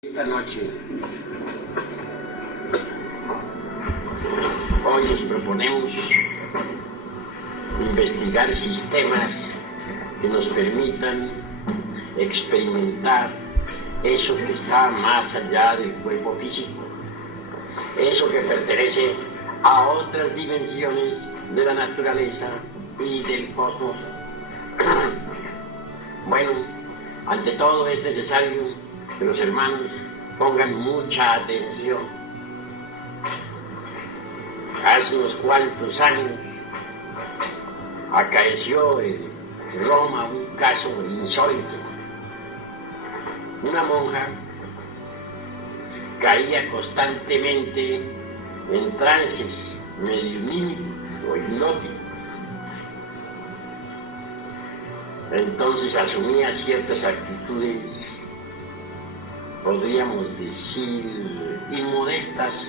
Esta noche, hoy nos proponemos investigar sistemas que nos permitan experimentar eso que está más allá del cuerpo físico, eso que pertenece a otras dimensiones de la naturaleza y del cosmos. Bueno, ante todo es necesario que los hermanos pongan mucha atención. Hace unos cuantos años acaeció en Roma un caso insólito. Una monja caía constantemente en trances mediunímicos o hipnóticos. Entonces asumía ciertas actitudes, podríamos decir, inmodestas,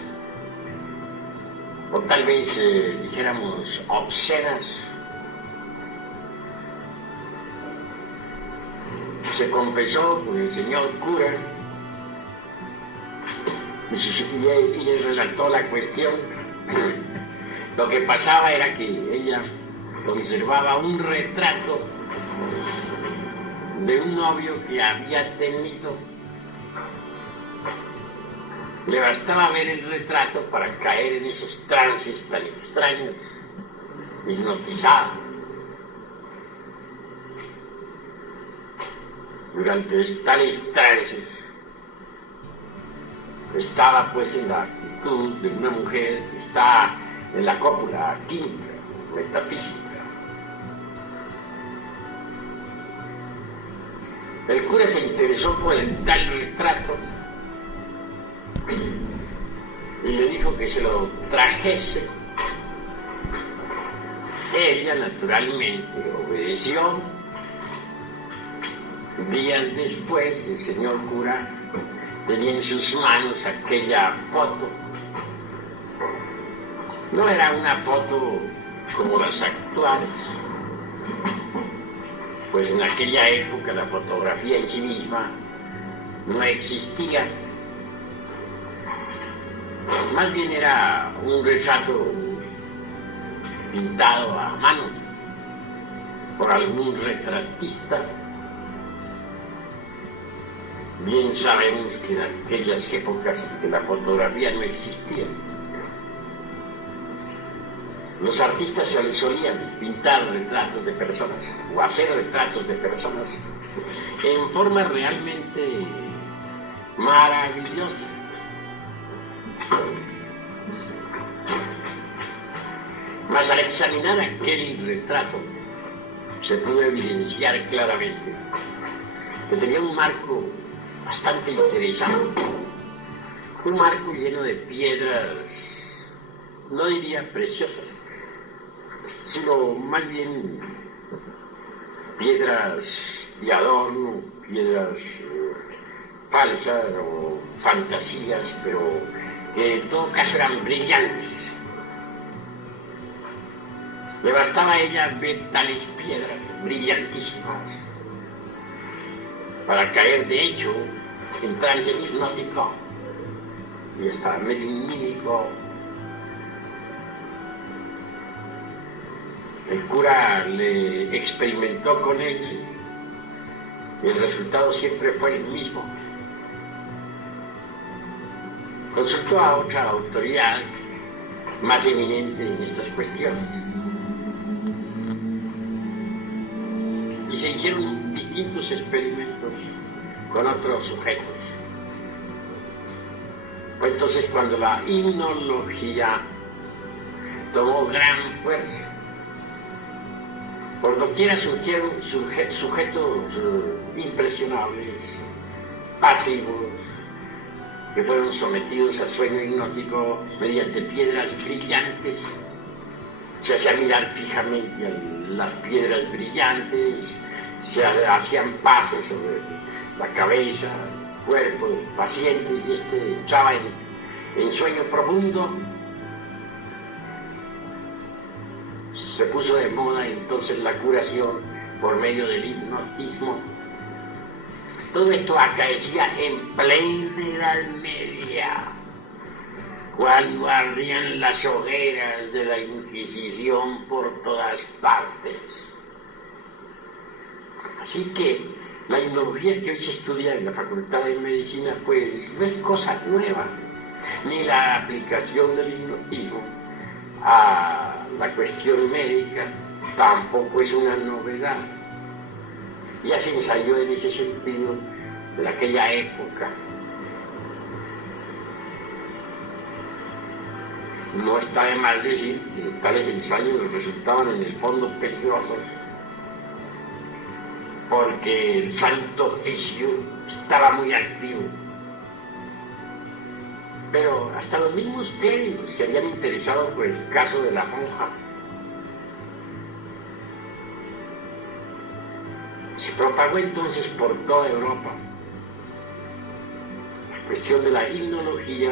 o tal vez dijéramos obscenas. Se confesó con el señor cura y le relató la cuestión. Lo que pasaba era que ella conservaba un retrato de un novio que había tenido. Le bastaba ver el retrato para caer en esos trances tan extraños, hipnotizado. Durante tales trances estaba pues en la actitud de una mujer que está en la cópula química, metafísica. El cura se interesó por el tal retrato y le dijo que se lo trajese. Ella naturalmente obedeció. Días después el señor cura tenía en sus manos aquella foto. No era una foto como las actuales, pues en aquella época la fotografía en sí misma no existía. Más bien era un retrato pintado a mano por algún retratista. Bien sabemos que en aquellas épocas que la fotografía no existía, los artistas se solían pintar retratos de personas o hacer retratos de personas en forma realmente maravillosa. Mas al examinar aquel retrato se pudo evidenciar claramente que tenía un marco bastante interesante, un marco lleno de piedras, no diría preciosas, sino más bien piedras de adorno, piedras falsas o fantasías, pero que en todo caso eran brillantes. Le bastaba a ella ver tales piedras brillantísimas para caer de hecho en trance hipnótico y hasta mediunímico. El cura le experimentó con ella y el resultado siempre fue el mismo. Consultó a otra autoridad más eminente en estas cuestiones y se hicieron distintos experimentos con otros sujetos. Fue entonces cuando la hipnología tomó gran fuerza. Por doquiera surgieron sujetos impresionables, pasivos, que fueron sometidos a sueño hipnótico mediante piedras brillantes. Se hacía mirar fijamente a las piedras brillantes, se hacían pases sobre la cabeza, el cuerpo del paciente y este entraba en sueño profundo. Se puso de moda entonces la curación por medio del hipnotismo Todo esto acaecía en plena Edad Media, cuando ardían las hogueras de la Inquisición por todas partes. Así que la hipnología que hoy se estudia en la Facultad de Medicina, pues no es cosa nueva, ni la aplicación del hipnotismo a la cuestión médica tampoco es una novedad. Ya se ensayó en ese sentido en aquella época. No está de más decir que tales ensayos resultaban en el fondo peligrosos, porque el santo oficio estaba muy activo. Pero hasta los mismos clérigos se habían interesado por el caso de la monja. Se propagó entonces por toda Europa la cuestión de la hipnología,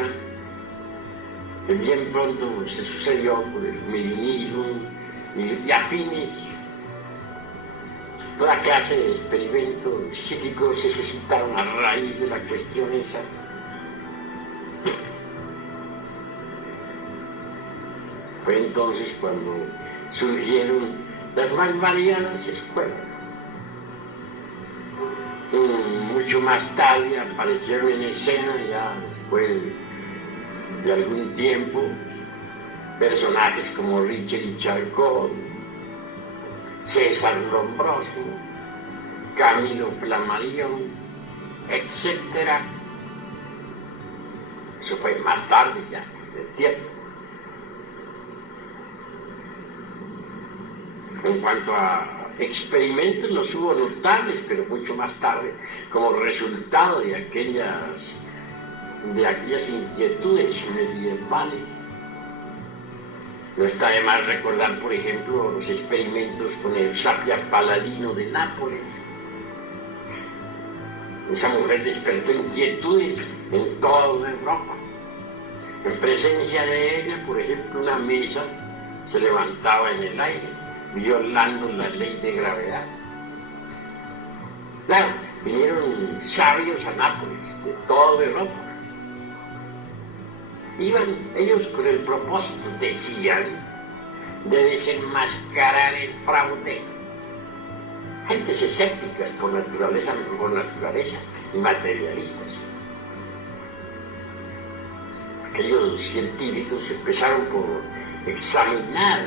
que bien pronto se sucedió por el mediumismo y afines. Toda clase de experimentos psíquicos se suscitaron a raíz de la cuestión esa. Fue entonces cuando surgieron las más variadas escuelas. Mucho más tarde aparecieron en escena, ya después de algún tiempo, personajes como Richard y Charcot, César Lombroso, Camilo Flammarion, etc. Eso fue más tarde ya, del tiempo. En cuanto a experimentos, los hubo notables, pero mucho más tarde, como resultado de aquellas inquietudes medievales. No está de más recordar, por ejemplo, los experimentos con Eusapia Paladino de Nápoles. Esa mujer despertó inquietudes en toda Europa. En presencia de ella, por ejemplo, una mesa se levantaba en el aire, violando la ley de gravedad. Claro, vinieron sabios a Nápoles, de toda Europa. Iban ellos con el propósito, decían, de desenmascarar el fraude. Gentes escépticas por naturaleza y materialistas. Aquellos científicos empezaron por examinar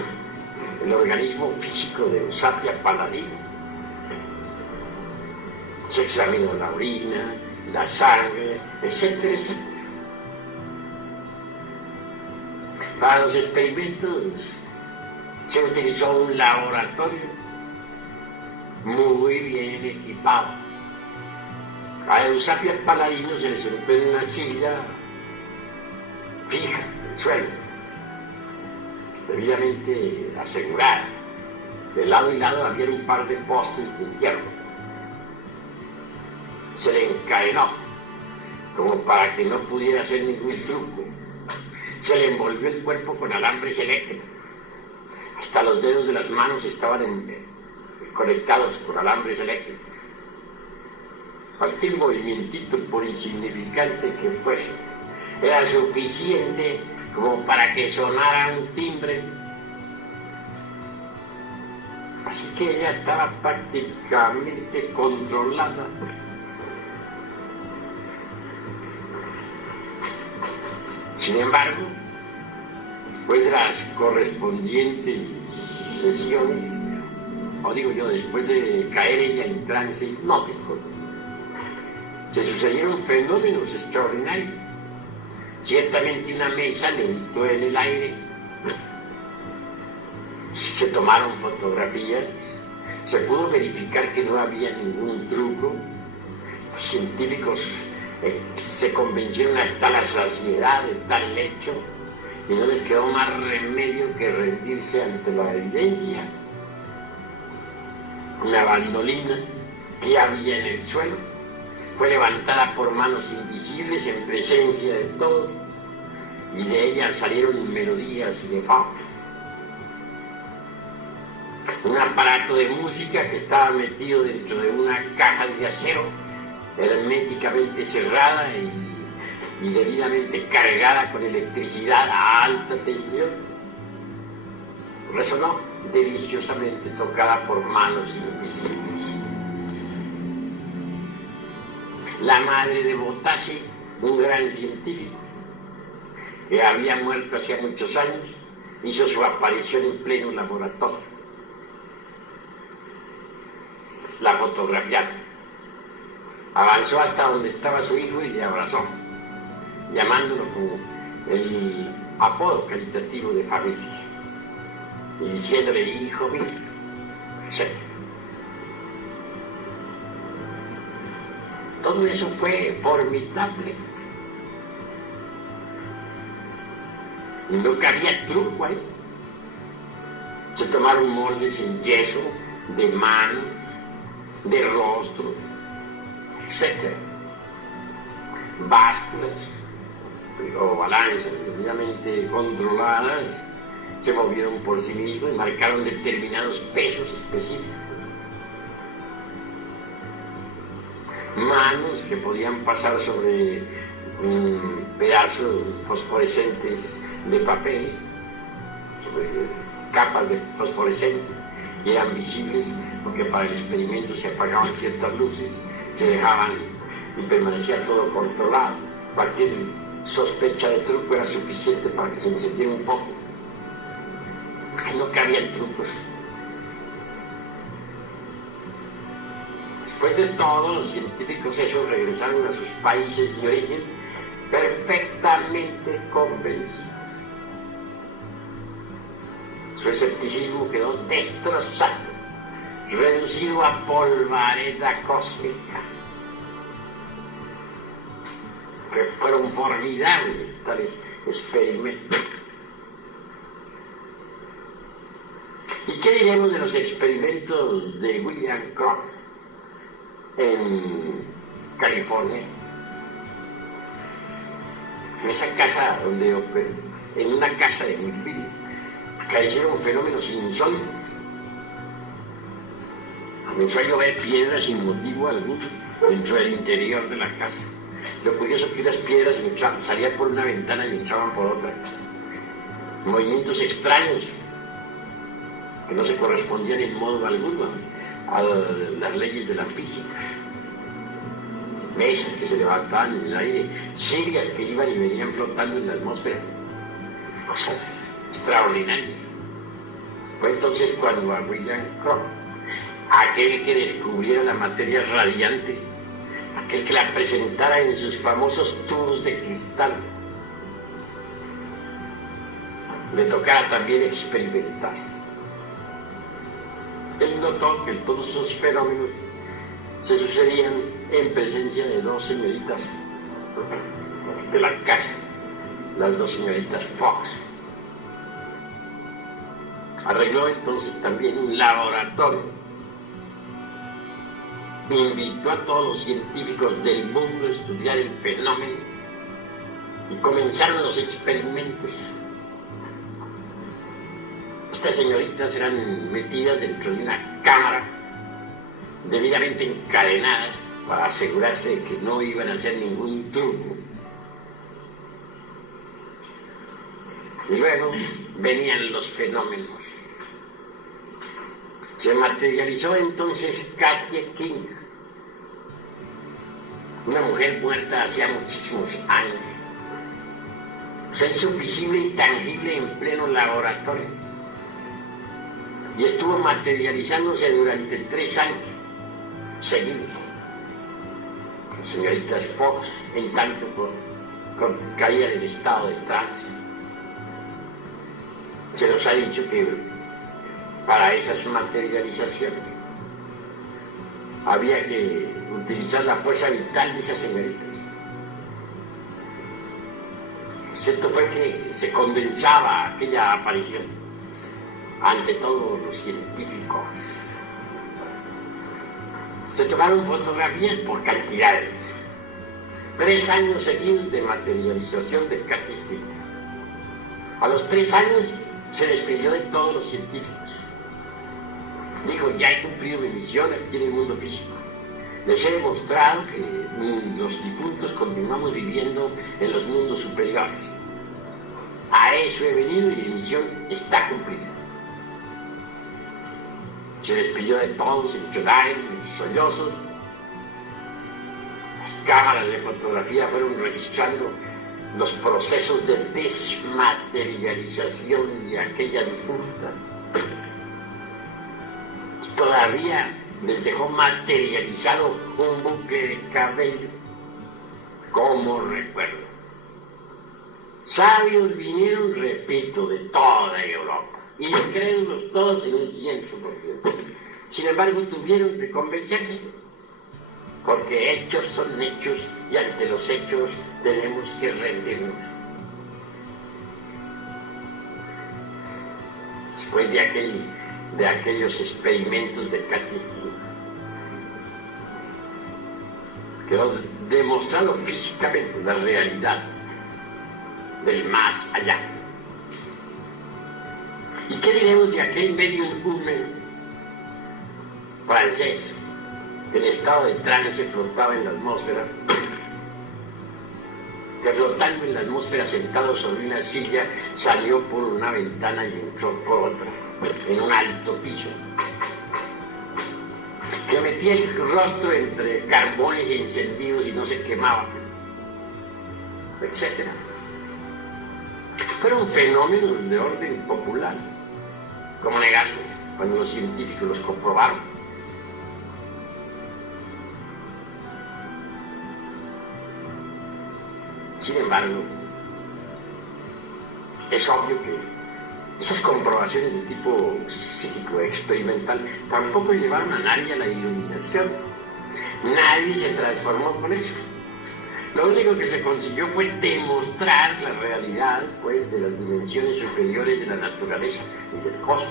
el organismo físico de Eusapia Paladino. Se examinó la orina, la sangre, etcétera, etcétera. Para los experimentos se utilizó un laboratorio muy bien equipado. A Eusapia Paladino se le sentó en una silla fija en el suelo, debidamente asegurada. De lado y lado había un par de postes de hierro. Se le encadenó, como para que no pudiera hacer ningún truco. Se le envolvió el cuerpo con alambres eléctricos. Hasta los dedos de las manos estaban conectados con alambres eléctricos. Cualquier movimientito, por insignificante que fuese, era suficiente como para que sonara un timbre. Así que ella estaba prácticamente controlada. Sin embargo, después de las correspondientes sesiones, o digo yo, después de caer ella en trance hipnótico, se sucedieron fenómenos extraordinarios. Ciertamente una mesa levitó en el aire, se tomaron fotografías, se pudo verificar que no había ningún truco. Los científicos se convencieron hasta la saciedad de tal hecho y no les quedó más remedio que rendirse ante la evidencia. Una bandolina que había en el suelo fue levantada por manos invisibles en presencia de todos, y de ella salieron melodías de fa. Un aparato de música que estaba metido dentro de una caja de acero herméticamente cerrada y debidamente cargada con electricidad a alta tensión, resonó deliciosamente tocada por manos invisibles. La madre de Botazzi, un gran científico, que había muerto hacía muchos años, hizo su aparición en pleno laboratorio. La fotografiaron. Avanzó hasta donde estaba su hijo y le abrazó, llamándolo con el apodo caritativo de Fabricio, y diciéndole, hijo mío, etc. Todo eso fue formidable. No cabía truco ahí. Se tomaron moldes en yeso, de manos, de rostro, etc. Básculas o balanzas debidamente controladas se movieron por sí mismos y marcaron determinados pesos específicos. Manos que podían pasar sobre pedazos fosforescentes de papel, sobre capas de fosforescente, y eran visibles porque para el experimento se apagaban ciertas luces, se dejaban y permanecía todo controlado. Cualquier sospecha de truco era suficiente para que se encendiera un poco. Ahí no cabían trucos. Después de todo, los científicos esos regresaron a sus países de origen perfectamente convencidos. Su escepticismo quedó destrozado, reducido a polvareda cósmica. Que fueron formidables tales experimentos. ¿Y qué diremos de los experimentos de William Kroc en California? En esa casa en una casa de Milville, acaecieron fenómenos insólitos. Comenzó a llover piedras sin motivo alguno dentro del interior de la casa. Lo curioso es que las piedras salían por una ventana y entraban por otra. Movimientos extraños que no se correspondían en modo alguno a las leyes de la física. Mesas que se levantaban en el aire, sillas que iban y venían flotando en la atmósfera. Cosas extraordinarias. Fue entonces cuando a William Kroc, aquel que descubriera la materia radiante, aquel que la presentara en sus famosos tubos de cristal, le tocara también experimentar. Él notó que todos esos fenómenos se sucedían en presencia de dos señoritas de la casa, las dos señoritas Fox. Arregló entonces también un laboratorio. Invitó a todos los científicos del mundo a estudiar el fenómeno y comenzaron los experimentos. Estas señoritas eran metidas dentro de una cámara, debidamente encadenadas para asegurarse de que no iban a hacer ningún truco. Y luego venían los fenómenos. Se materializó entonces Katia King, una mujer muerta hacía muchísimos años. Se hizo visible y tangible en pleno laboratorio y estuvo materializándose durante 3 años seguidos. Las señoritas Fox, en tanto, caían en estado de trance. Se nos ha dicho que para esas materializaciones había que utilizar la fuerza vital de esas señoritas. Cierto fue que se condensaba aquella aparición ante todos los científicos. Se tomaron fotografías por cantidades. 3 años seguidos de materialización de Katia King. A los 3 años se despidió de todos los científicos. Dijo, ya he cumplido mi misión aquí en el mundo físico. Les he demostrado que los difuntos continuamos viviendo en los mundos superiores. A eso he venido y mi misión está cumplida. Se despidió de todos en llorares, sollozos. Las cámaras de fotografía fueron registrando los procesos de desmaterialización de aquella difunta. Y todavía les dejó materializado un buque de cabello, como recuerdo. Sabios vinieron, repito, de toda Europa, incrédulos todos en un 100%. Sin embargo, tuvieron que convencerse, porque hechos son hechos y ante los hechos tenemos que rendirnos. Después de aquellos experimentos de Katy, quedó demostrado físicamente la realidad del más allá. ¿Y qué diremos de aquel medio impune francés que en estado de trance flotaba en la atmósfera, que flotando en la atmósfera sentado sobre una silla salió por una ventana y entró por otra en un alto piso, que metía el rostro entre carbones encendidos y no se quemaba, etc. Fueron fenómenos de orden popular. ¿Cómo negarlo cuando los científicos los comprobaron? Sin embargo, es obvio que esas comprobaciones de tipo psíquico experimental tampoco llevaron a nadie a la iluminación. Nadie se transformó con eso. Lo único que se consiguió fue demostrar la realidad, pues, de las dimensiones superiores de la naturaleza y del cosmos.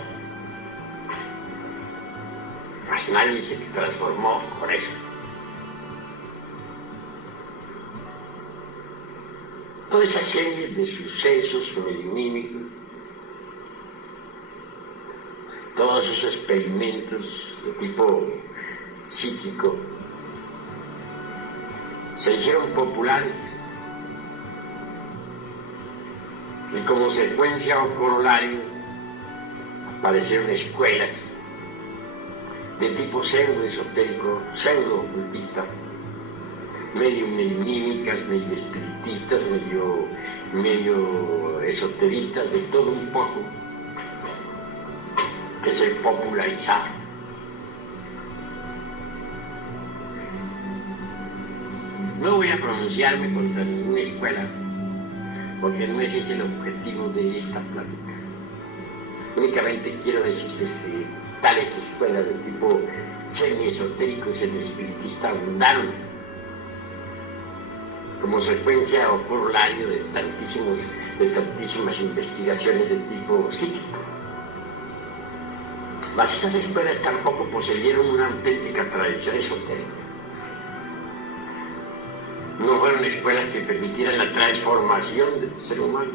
Mas nadie se transformó con eso. Toda esa serie de sucesos mediunímicos, todos esos experimentos de tipo psíquico, se hicieron populares y como secuencia o corolario aparecieron escuelas de tipo pseudo-esotérico, pseudo-ocultista, medio mediunímicas, medio espiritistas, medio esoteristas, de todo un poco, que se popularizaron. No voy a pronunciarme contra ninguna escuela, porque no ese es el objetivo de esta plática. Únicamente quiero decirles que tales escuelas de tipo semi-esotérico y semi-espiritista abundaron como secuencia o corolario de tantísimas investigaciones de tipo psíquico. Mas esas escuelas tampoco poseyeron una auténtica tradición esotérica. No fueron escuelas que permitieran la transformación del ser humano.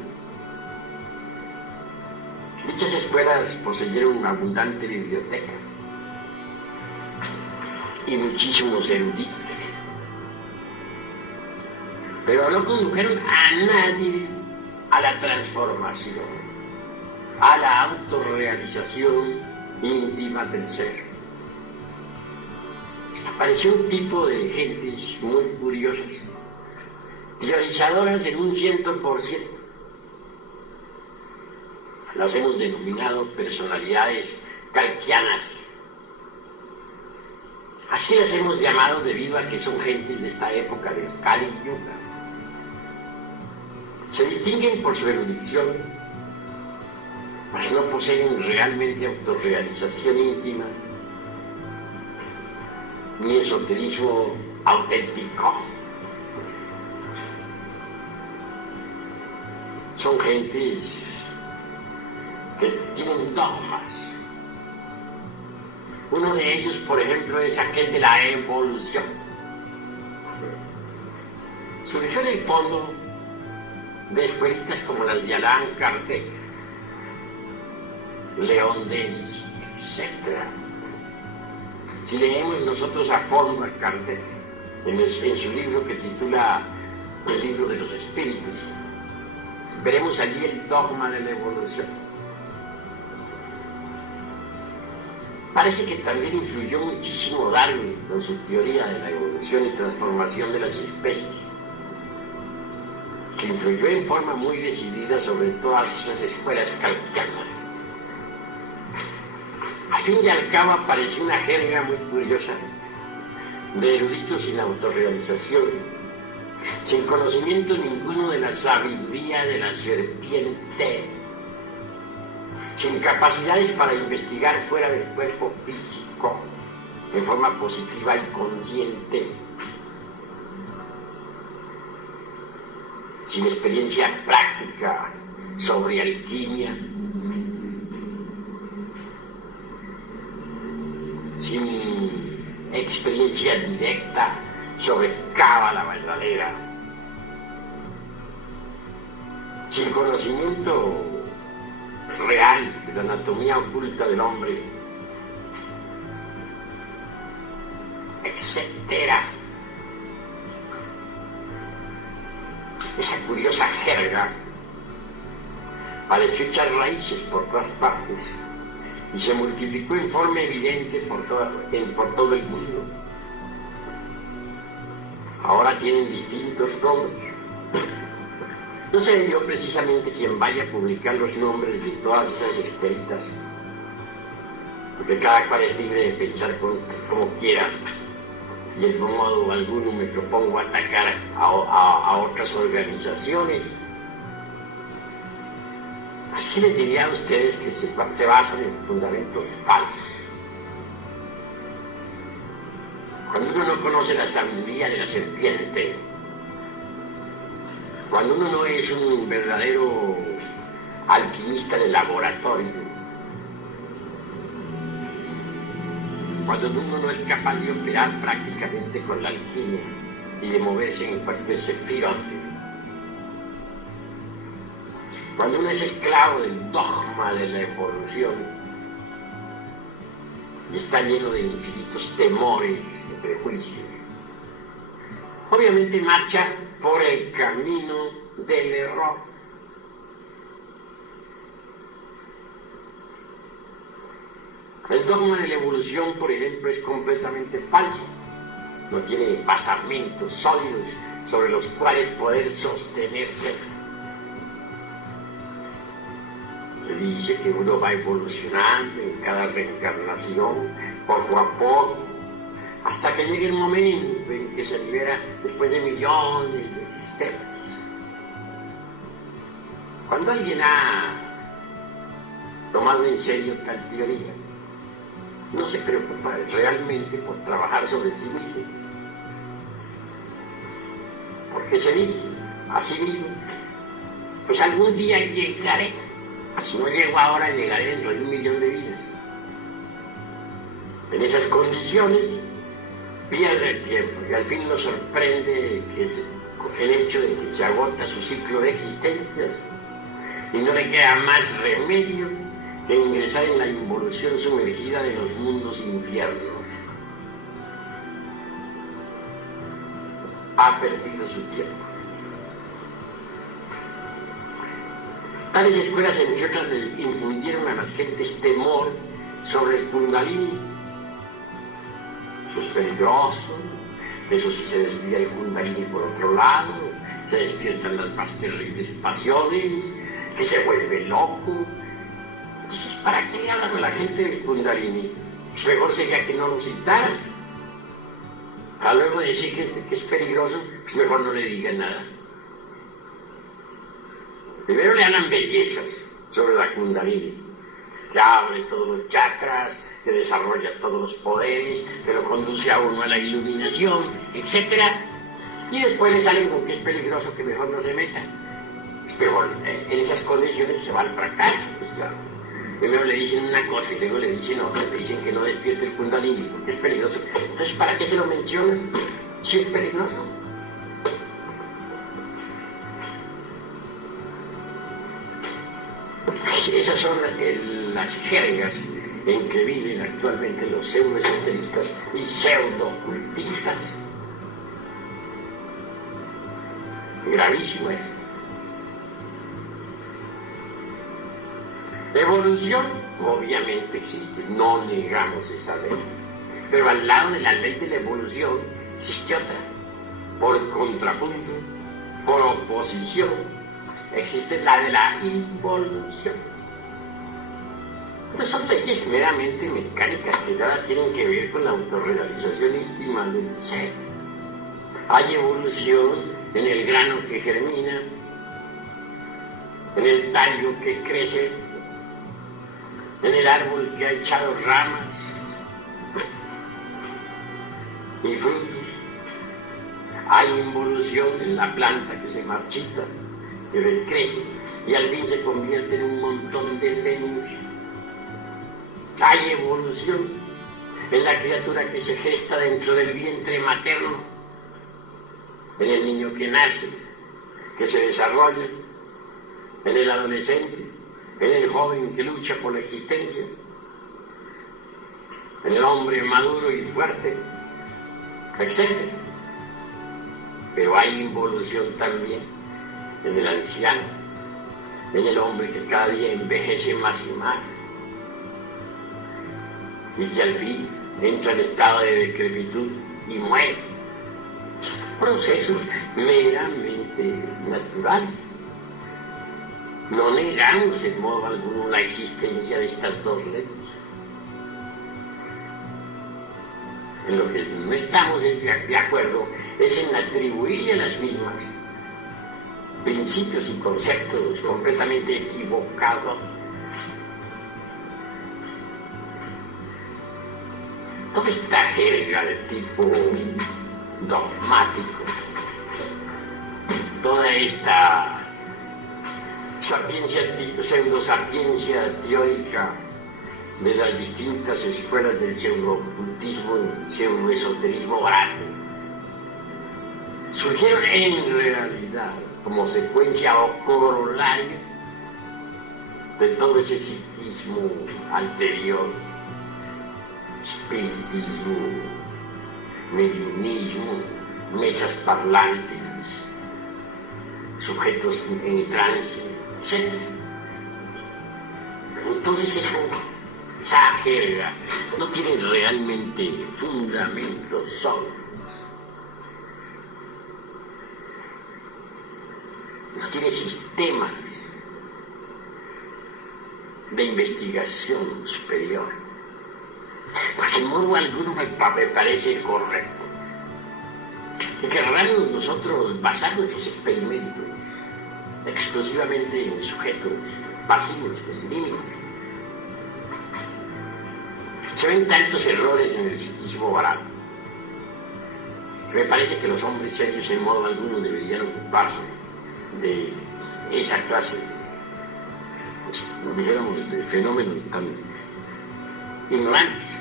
Dichas escuelas poseyeron una abundante biblioteca y muchísimos eruditos, pero no condujeron a nadie a la transformación, a la autorrealización íntima del ser. Apareció un tipo de gentes muy curiosas, teorizadoras en un 100%. Las hemos denominado personalidades kalkianas. Así las hemos llamado debido a que son gentes de esta época del Kali Yuga. Se distinguen por su erudición, mas no poseen realmente autorrealización íntima ni esoterismo auténtico. Son gentes que tienen dogmas. Uno de ellos, por ejemplo, es aquel de la evolución. Surgió en el fondo de escuelitas como las de Allan Kardec, León Denis, etc. Si leemos nosotros a fondo a Kardec, en su libro que titula El libro de los espíritus, veremos allí el dogma de la evolución. Parece que también influyó muchísimo Darwin con su teoría de la evolución y transformación de las especies, que influyó en forma muy decidida sobre todas esas escuelas cartesianas. Al fin y al cabo apareció una jerga muy curiosa de eruditos sin autorrealización, sin conocimiento ninguno de la sabiduría de la serpiente, sin capacidades para investigar fuera del cuerpo físico, en forma positiva y consciente, sin experiencia práctica sobre alquimia, sin experiencia directa sobre cábala verdadera, sin conocimiento real de la anatomía oculta del hombre, etcétera. Esa curiosa jerga pareció echar raíces por todas partes y se multiplicó en forma evidente por todo el mundo. Ahora tienen distintos nombres. No seré yo precisamente quien vaya a publicar los nombres de todas esas escritas, porque cada cual es libre de pensar como quiera, y en modo alguno me propongo atacar a otras organizaciones. Así les diría a ustedes que se basan en fundamentos falsos. Cuando uno no conoce la sabiduría de la serpiente, cuando uno no es un verdadero alquimista de laboratorio, cuando uno no es capaz de operar prácticamente con la alquimia y de moverse en cualquier sefirote, cuando uno es esclavo del dogma de la evolución y está lleno de infinitos temores y prejuicios, obviamente marcha por el camino del error. El dogma de la evolución, por ejemplo, es completamente falso. No tiene basamentos sólidos sobre los cuales poder sostenerse. Le dice que uno va evolucionando en cada reencarnación, poco a poco, hasta que llegue el momento en que se libera después de millones de existencias. Cuando alguien ha tomado en serio tal teoría, no se preocupa realmente por trabajar sobre sí mismo, porque se dice a sí mismo, pues algún día llegaré, si no llego ahora llegaré dentro de 1 millón de vidas. En esas condiciones pierde el tiempo y al fin nos sorprende el hecho de que se agota su ciclo de existencias y no le queda más remedio que ingresar en la involución sumergida de los mundos infiernos. Ha perdido su tiempo. Tales escuelas, entre otras, le infundieron a las gentes temor sobre el Kundalini. Eso es peligroso, eso sí se desvía el Kundalini por otro lado, se despiertan las más terribles pasiones, que se vuelve loco. Entonces, ¿para qué hablan a la gente del Kundalini? Pues mejor sería que no lo citaran. A luego de decir que es peligroso, pues mejor no le digan nada. Primero le hablan bellezas sobre la Kundalini, que abre todos los chakras, que desarrolla todos los poderes, que lo conduce a uno a la iluminación, etc. Y después le salen con que es peligroso, que mejor no se meta. Mejor en esas condiciones se va al fracaso, pues claro. Primero le dicen una cosa y luego le dicen otra, le dicen que no despierte el Kundalini porque es peligroso. Entonces, ¿para qué se lo mencionan si es peligroso? Esas son las jergas en que viven actualmente los pseudoesoteristas y pseudocultistas. Gravísimo es. Evolución obviamente existe, no negamos esa ley, pero al lado de la ley de la evolución existe otra. Por contrapunto, por oposición, existe la de la involución. Estas son leyes meramente mecánicas que nada tienen que ver con la autorrealización íntima del ser. Hay evolución en el grano que germina, en el tallo que crece, en el árbol que ha echado ramas y frutos. Hay involución en la planta que se marchita, que crece y al fin se convierte en un montón de leños. Hay evolución en la criatura que se gesta dentro del vientre materno, en el niño que nace, que se desarrolla, en el adolescente, en el joven que lucha por la existencia, en el hombre maduro y fuerte, etc. Pero hay involución también en el anciano, en el hombre que cada día envejece más y más, y que al fin entra en estado de decrepitud y muere. Procesos meramente naturales. No negamos en modo alguno la existencia de estas dos leyes. En lo que no estamos de acuerdo es en atribuirle a las mismas principios y conceptos completamente equivocados. Toda esta jerga de tipo dogmático, toda esta pseudosapiencia teórica de las distintas escuelas del pseudo-ocultismo y pseudo-esoterismo barato, surgieron en realidad como secuencia o corolario de todo ese psiquismo anterior, espiritismo, mediunismo, mesas parlantes, sujetos en trance, etc. Entonces esa jerga no tiene realmente fundamentos sólidos. No tiene sistemas de investigación superior. Porque en modo alguno me parece correcto que querramos nosotros basar nuestros experimentos exclusivamente en sujetos pasivos, en límites. Se ven tantos errores en el psiquismo barato. Me parece que los hombres serios en modo alguno deberían ocuparse de esa clase, dijéramos, de fenómenos tan ignorantes.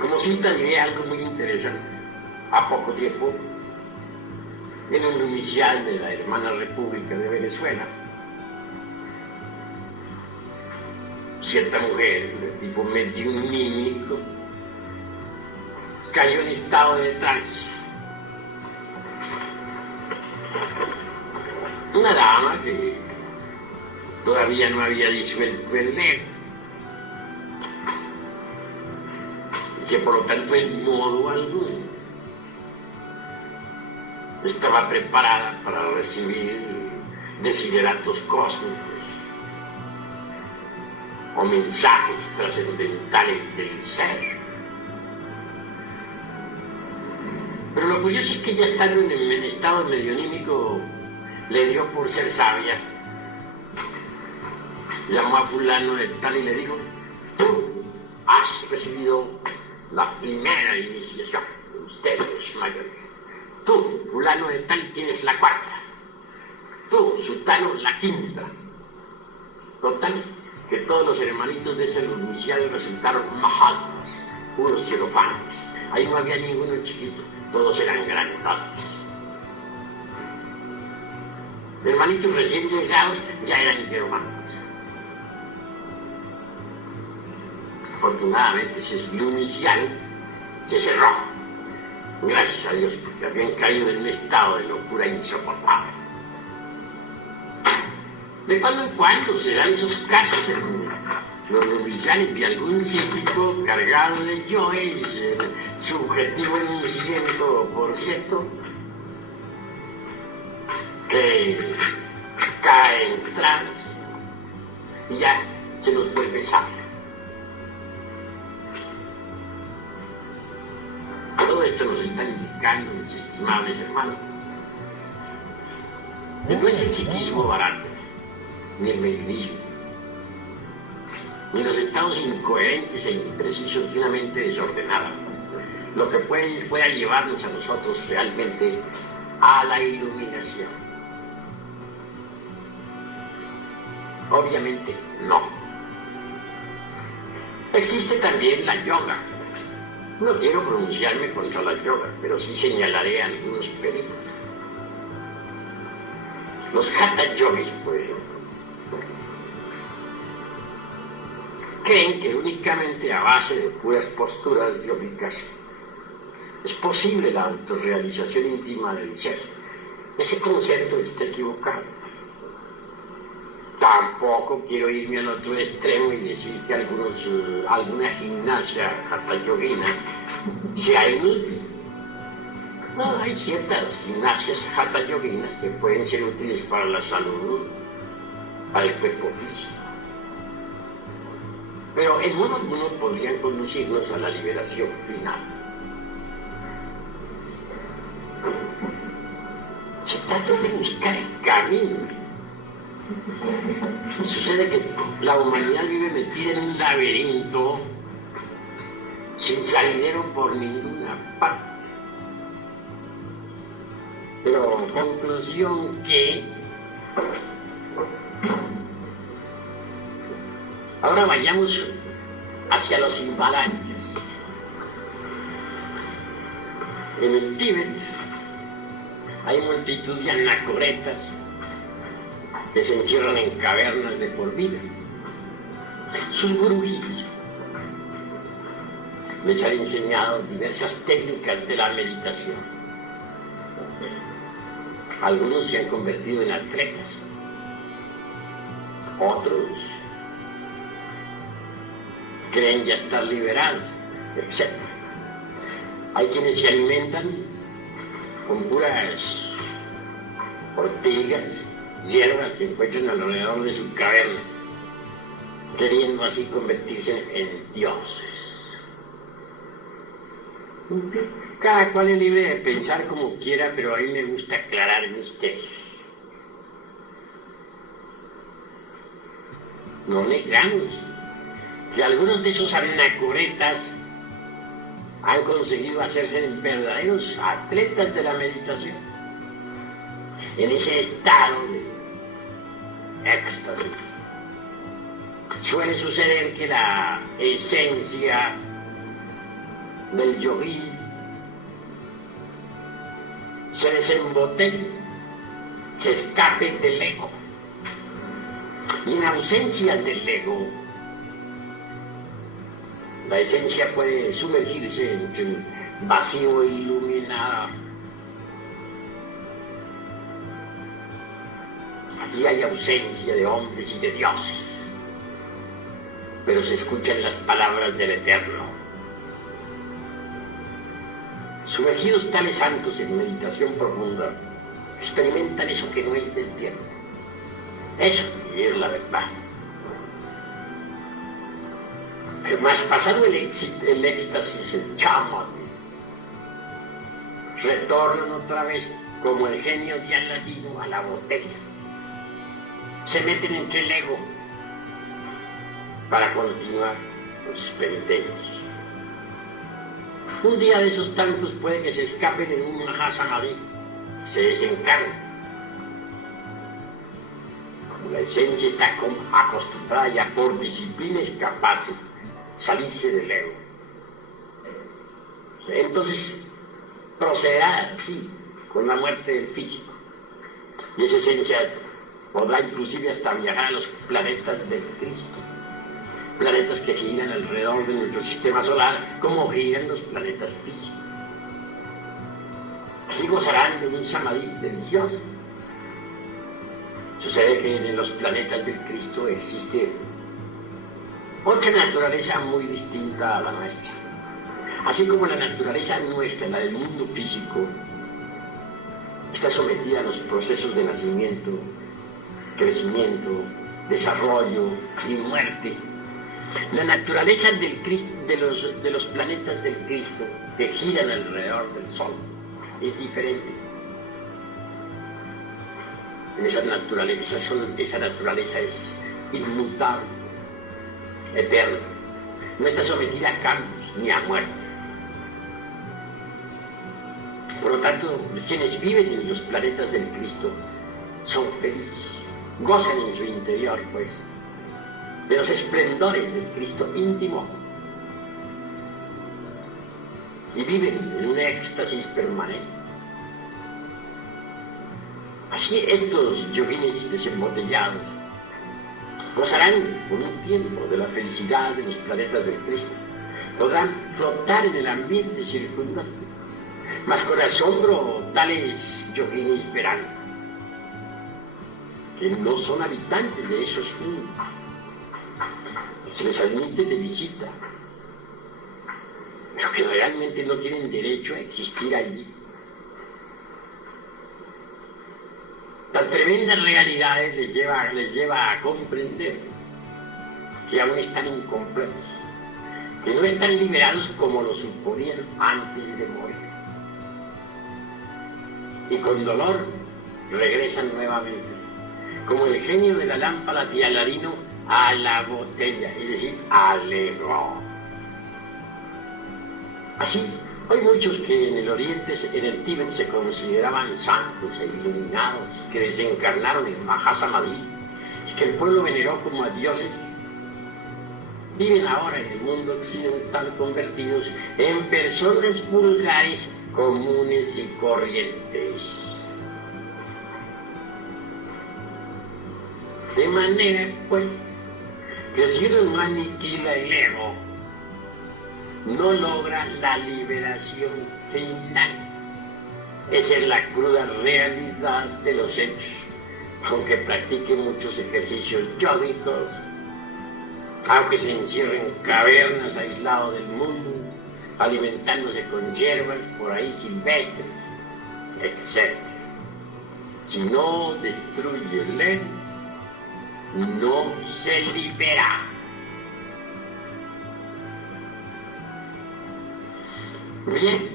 Como cita diré algo muy interesante. A poco tiempo, en un inicial de la hermana República de Venezuela, cierta mujer de tipo mediunímico cayó en estado de trance. Una dama que todavía no había disuelto el ego, y que por lo tanto en modo alguno estaba preparada para recibir desideratos cósmicos o mensajes trascendentales del ser. Pero lo curioso es que ella, estando en estado medionímico, le dio por ser sabia. Llamó a fulano de tal y le dijo: tú has recibido la primera iniciación de ustedes mayores. Tú, fulano de tal, tienes la cuarta. Tú, sultano, la quinta. Total, que todos los hermanitos de ese inicial resultaron mahatmas, unos hierofantes. Ahí no había ninguno chiquito, todos eran grandotes. Hermanitos recién llegados ya eran hierofantes. Afortunadamente ese esluz inicial se cerró, gracias a Dios, porque habían caído en un estado de locura insoportable. De cuando en cuando se dan esos casos en los iniciales de algún psíquico cargado de yoes, subjetivo en un 100%, que cae en trance y ya se nos vuelve sabio. Todo esto nos está indicando, mis estimables hermanos, que no es el psiquismo barato, ni el mediunismo, ni los estados incoherentes e imprecisos de una mente desordenada, lo que pueda llevarnos a nosotros realmente a la iluminación. Obviamente no. Existe también la yoga. No quiero pronunciarme contra la yoga, pero sí señalaré algunos peligros. Los hatha yogis, por ejemplo, creen que únicamente a base de puras posturas yógicas es posible la autorrealización íntima del ser. Ese concepto está equivocado. Tampoco quiero irme al otro extremo y decir que alguna gimnasia hatha yogina sea inútil. No, hay ciertas gimnasias hatha yoginas que pueden ser útiles para la salud, para el cuerpo físico. Pero en modo alguno podrían conducirnos a la liberación final. Se trata de buscar el camino. Sucede que la humanidad vive metida en un laberinto sin salidero por ninguna parte. Pero conclusión que ahora vayamos hacia los Himalayas. En el Tíbet hay multitud de anacoretas que se encierran en cavernas de por vida. Sus gurús les han enseñado diversas técnicas de la meditación. Algunos se han convertido en atletas, otros creen ya estar liberados, etc. Hay quienes se alimentan con puras ortigas, hierbas que encuentran alrededor de su caverna, queriendo así convertirse en dioses. Cada cual es libre de pensar como quiera, pero a mí me gusta aclarar misterios. No negamos que algunos de esos anacoretas han conseguido hacerse verdaderos atletas de la meditación, en ese estado de éxtasis. Suele suceder que la esencia del yogui se desembotelle, se escape del ego, y en ausencia del ego la esencia puede sumergirse entre un vacío iluminado. Aquí hay ausencia de hombres y de dioses, pero se escuchan las palabras del Eterno. Sumergidos tales santos en meditación profunda, experimentan eso que no entendieron. Eso es la verdad. Pero más pasado el éxtasis, el chaman, retornan otra vez como el genio de Aladino a la botella. Se meten entre el ego para continuar con sus penitencias. Un día de esos tantos puede que se escapen en un Mahasamadhi, se desencarnen. Como la esencia está acostumbrada ya por disciplina a escaparse, salirse del ego. Entonces procederá así, con la muerte del físico. Y esa esencia podrá inclusive hasta viajar a los planetas del Cristo, planetas que giran alrededor de nuestro sistema solar, como giran los planetas físicos. Así gozarán de un samadhi delicioso. Sucede que en los planetas del Cristo existe otra naturaleza muy distinta a la nuestra. Así como la naturaleza nuestra, la del mundo físico, está sometida a los procesos de nacimiento, crecimiento, desarrollo y muerte. La naturaleza del Cristo, de los planetas del Cristo que giran alrededor del Sol es diferente. Esa naturaleza es inmutable, eterna, no está sometida a cambios ni a muerte. Por lo tanto, quienes viven en los planetas del Cristo son felices, gozan en su interior, pues, de los esplendores del Cristo íntimo y viven en un éxtasis permanente. Así estos yoginis desembotellados gozarán por un tiempo de la felicidad de los planetas del Cristo, podrán flotar en el ambiente circundante, mas con asombro tales yoginis verán que no son habitantes de esos mundos. Se les admite de visita, pero que realmente no tienen derecho a existir allí. Tan tremendas realidades les lleva a comprender que aún están incompletos, que no están liberados como lo suponían antes de morir. Y con dolor regresan nuevamente, como el genio de la lámpara de Aladino a la botella, es decir, al ego. Así, hay muchos que en el Oriente, en el Tíbet, se consideraban santos e iluminados, que desencarnaron en Mahasamadhi y que el pueblo veneró como a dioses. Viven ahora en el mundo occidental convertidos en personas vulgares, comunes y corrientes. De manera, pues, que si uno no aniquila el ego, no logra la liberación final. Esa es la cruda realidad de los hechos. Aunque practique muchos ejercicios yógicos, aunque se encierre en cavernas aislado del mundo, alimentándose con hierbas por ahí silvestres, etc. Si no destruye el ego, no se libera. Bien,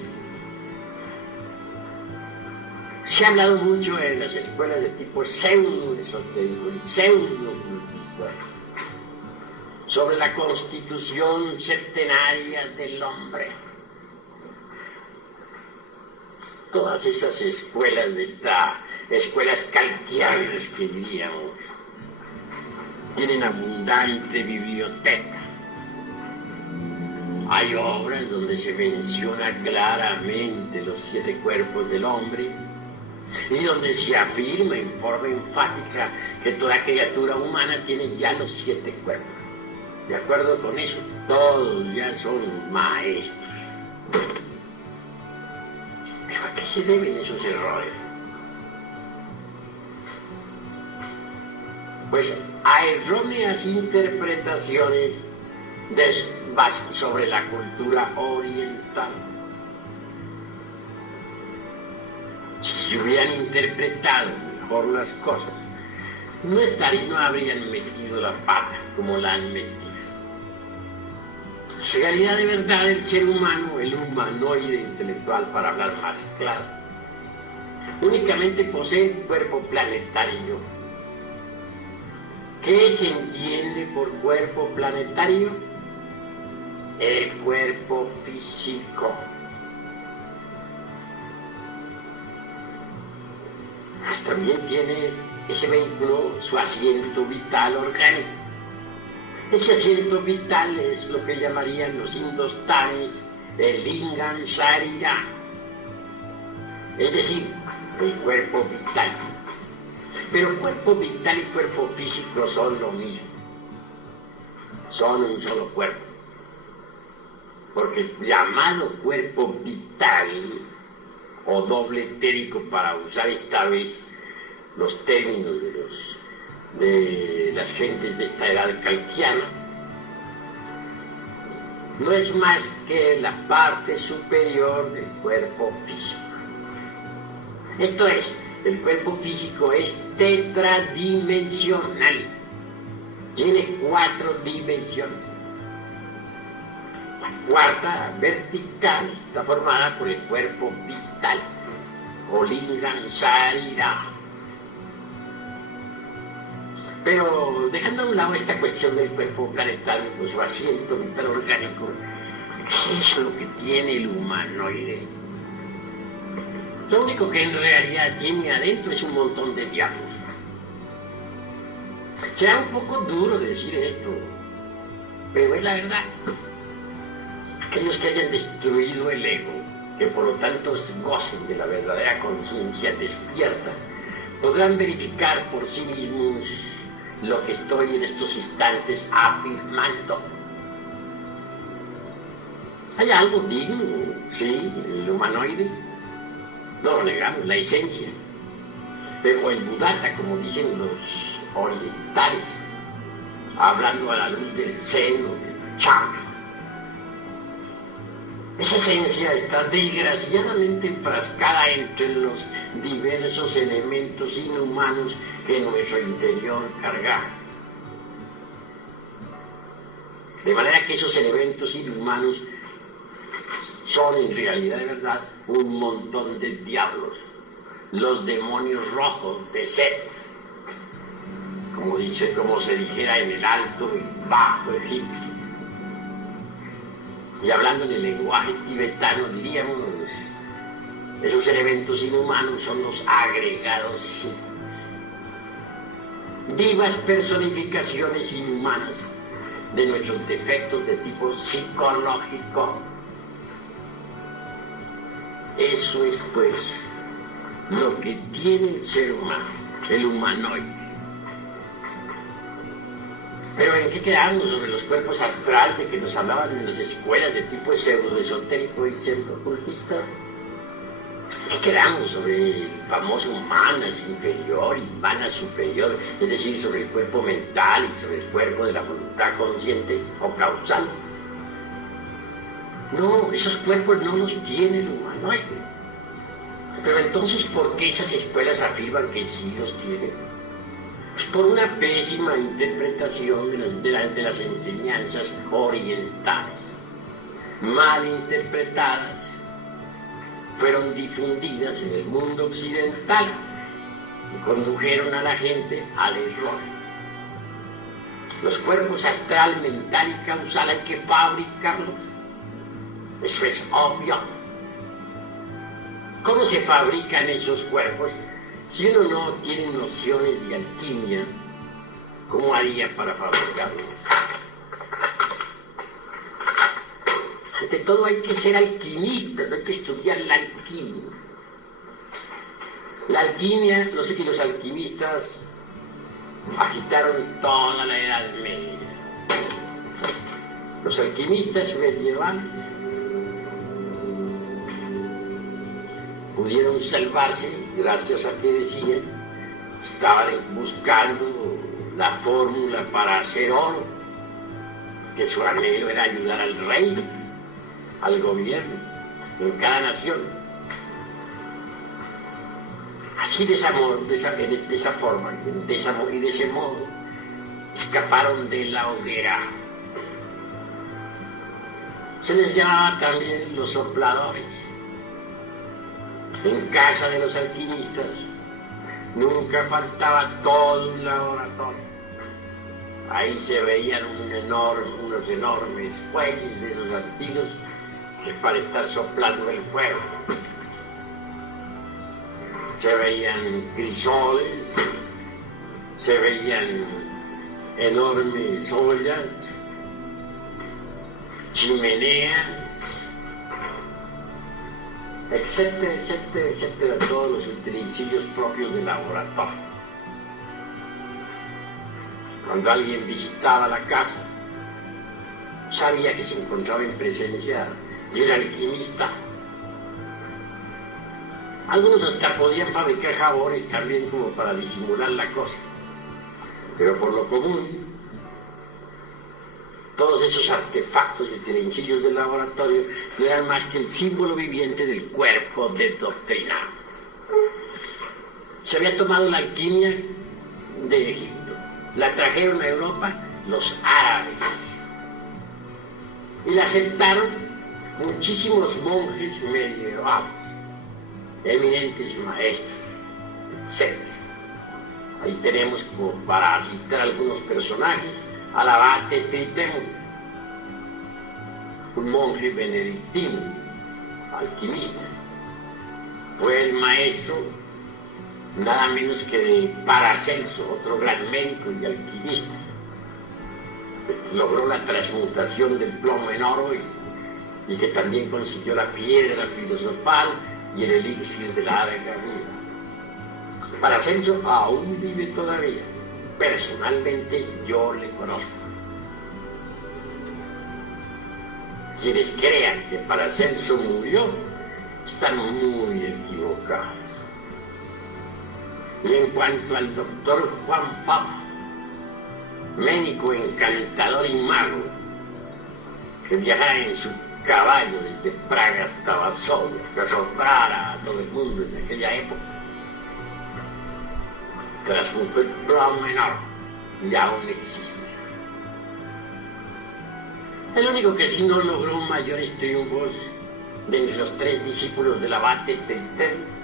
se ha hablado mucho en las escuelas de tipo pseudo-esotérico y pseudo-ocultista sobre la constitución septenaria del hombre. Todas esas escuelas escuelas calquianas que diríamos, tienen abundante biblioteca. Hay obras donde se menciona claramente los 7 cuerpos del hombre y donde se afirma en forma enfática que toda criatura humana tiene ya los 7 cuerpos. De acuerdo con eso, todos ya son maestros. ¿Pero a qué se deben esos errores? Pues a erróneas interpretaciones sobre la cultura oriental. Si hubieran interpretado mejor las cosas, no habrían metido la pata como la han metido. En realidad, de verdad, el ser humano, el humanoide intelectual, para hablar más claro, únicamente posee un cuerpo planetario. ¿Qué se entiende por cuerpo planetario? El cuerpo físico. También tiene ese vehículo su asiento vital orgánico. Ese asiento vital es lo que llamarían los hindustanes el lingam sharira, es decir, el cuerpo vital. Pero cuerpo vital y cuerpo físico son lo mismo. son un solo cuerpo. Porque el llamado cuerpo vital o doble etérico, para usar esta vez los términos de las gentes de esta edad calquiana, no es más que la parte superior del cuerpo físico. Esto es, el cuerpo físico es tetradimensional, tiene 4 dimensiones. La cuarta, vertical, está formada por el cuerpo vital, o lingam sarira. Pero dejando a un lado esta cuestión del cuerpo planetario, pues su asiento vital orgánico, ¿qué es lo que tiene el humanoide? Lo único que en realidad tiene adentro es un montón de diablos. Será un poco duro de decir esto, pero es la verdad. Aquellos que hayan destruido el ego, que por lo tanto gocen de la verdadera conciencia despierta, podrán verificar por sí mismos lo que estoy en estos instantes afirmando. Hay algo digno, sí, el humanoide, no lo negamos, la esencia, pero el Buddhata, como dicen los orientales, hablando a la luz del seno, del chakra, esa esencia está desgraciadamente enfrascada entre los diversos elementos inhumanos que nuestro interior carga. De manera que esos elementos inhumanos son en realidad de verdad un montón de diablos, los demonios rojos de Set, como se dijera en el Alto y Bajo Egipto. Y hablando en el lenguaje tibetano diríamos, esos elementos inhumanos son los agregados, vivas personificaciones inhumanas de nuestros defectos de tipo psicológico. Eso es pues lo que tiene el ser humano, el humanoide. Pero ¿en qué quedamos sobre los cuerpos astrales de que nos hablaban en las escuelas de tipo pseudo-esotérico y pseudo-ocultista? ¿En qué quedamos sobre el famoso manas inferior y manas superior? Es decir, sobre el cuerpo mental y sobre el cuerpo de la voluntad consciente o causal. No, esos cuerpos no los tiene el humanoide. Pero entonces, ¿por qué esas escuelas afirman que sí los tienen? Pues por una pésima interpretación de las enseñanzas orientales, mal interpretadas, fueron difundidas en el mundo occidental y condujeron a la gente al error. Los cuerpos astral, mental y causal hay que fabricarlos. Eso es obvio. ¿Cómo se fabrican esos cuerpos? Si uno no tiene nociones de alquimia, ¿cómo haría para fabricarlos? Ante todo hay que ser alquimista, no hay que estudiar la alquimia. La alquimia, no sé, que los alquimistas agitaron toda la Edad Media. Los alquimistas medievales pudieron salvarse gracias a que decían estaban buscando la fórmula para hacer oro, que su anhelo era ayudar al rey, al gobierno, en cada nación. Así de esa forma y de ese modo escaparon de la hoguera. Se les llamaba también los sopladores. En casa de los alquimistas nunca faltaba todo un laboratorio. Ahí se veían unos enormes fuelles de esos antiguos que para estar soplando el fuego. Se veían crisoles, se veían enormes ollas, chimeneas, etcétera, etcétera, etcétera, todos los utensilios propios del laboratorio. Cuando alguien visitaba la casa, sabía que se encontraba en presencia del alquimista. Algunos hasta podían fabricar jabones también como para disimular la cosa, pero por lo común, todos esos artefactos y utensilios del laboratorio no eran más que el símbolo viviente del cuerpo de doctrina. Se había tomado la alquimia de Egipto, la trajeron a Europa los árabes y la aceptaron muchísimos monjes medievales, eminentes maestros, etc. Ahí tenemos, como para citar algunos personajes, al abate Tripemo, un monje benedictino, alquimista. Fue el maestro nada menos que de Paracelso, otro gran médico y alquimista. Logró la transmutación del plomo en oro y que también consiguió la piedra filosofal y el elixir de la larga vida. Paracelso aún vive todavía. Personalmente yo le conozco. Quienes crean que Paracelso murió están muy equivocados. Y en cuanto al doctor Juan Fama, médico encantador y mago, que viajaba en su caballo desde Praga hasta Varsovia, que asombrara a todo el mundo en aquella época, transmutó el plomo en oro y aún existe. El único que sí no logró mayores triunfos de entre los tres discípulos del abate Tripemo